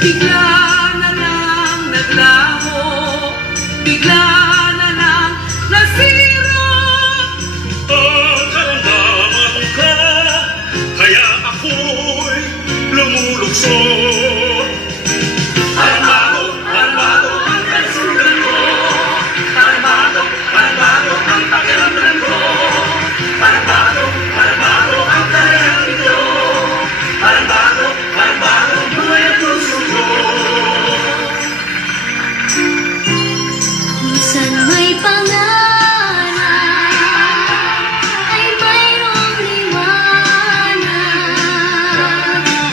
Bigla na lang naglaho, bigla na lang nasira. At karamdaman ka, kaya ako'y lumulukso. Armado, armado ang kalusugan ko. Armado, armado ang pakiramdam ko. Armado, armado ang kayang ito. Armado, armado buhay ang puso ko. Minsan may pangarap ay mayroong liwanag.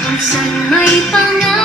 Minsan may pangarap